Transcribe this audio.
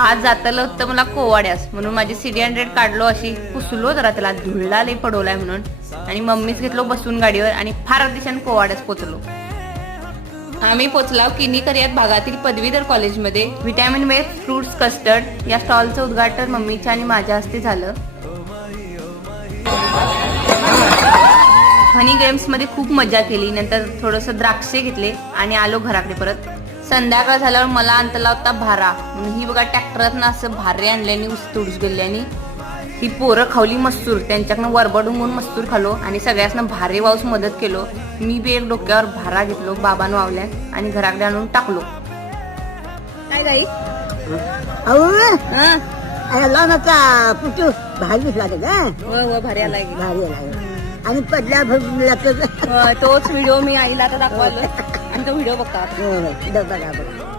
आज जातलं तर मला कोवाड्यास म्हणून माझी CD100 काढलो, अशी पुसलो जरा, त्याला धुळला लई पडवलाय म्हणून, आणि मम्मीच घेतलो बसून गाडीवर आणि फार दिशान कोवाड्यास पोचलो. आम्ही पोचलो किनीकरियात भागातील पदवीधर कॉलेजमध्ये. व्हिटॅमिन बेस्ड फ्रुट्स कस्टर्ड या स्टॉलचं उद्घाटन मम्मीच्या आणि माझ्या हस्ते झालं. फनी गेम्स मध्ये खूप मजा केली. नंतर थोडंसं द्राक्षे घेतले आणि आलो घराकडे परत. संध्याकाळ झाल्यावर मला आणतला होता भारा, म्हणून ही बघा ट्रॅक्टरात ना असं भारे आणल्याने उस्तुडूस गेल्याने ही पोरं खावली मस्तूर, त्यांच्याकडनं वरबडून म्हणून मस्तूर खालो आणि सगळ्यांना भारे वाऊस मदत केलो. मी बी एक डोक्यावर भारा घेतलो बाबांनो वावल्या आणि घराकडे आणून टाकलो. काय गाई पुटू भारी लागेल भारी आलाय भारी लागेल आणि पडल्या तोच व्हिडिओ मी आईला आता दाखवायला आणि तो व्हिडिओ बघा. बघा